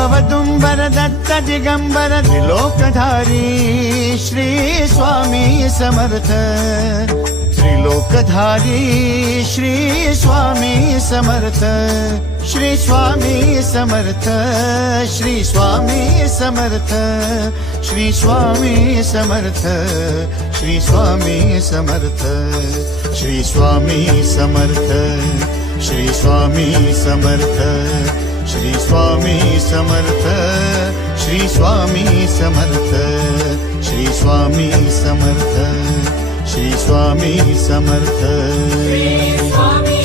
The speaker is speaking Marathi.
औदुंबर दत्त दिगंबर त्रिलोकधारी श्री स्वामी समर्थ त्रिलोकधारी श्री स्वामी समर्थ श्री स्वामी समर्थ श्री स्वामी समर्थ श्री स्वामी समर्थ श्री स्वामी समर्थ श्री स्वामी समर्थ श्री स्वामी समर्थ श्री स्वामी समर्थ श्री स्वामी समर्थ श्री स्वामी समर्थ श्री स्वामी समर्थ श्री स्वामी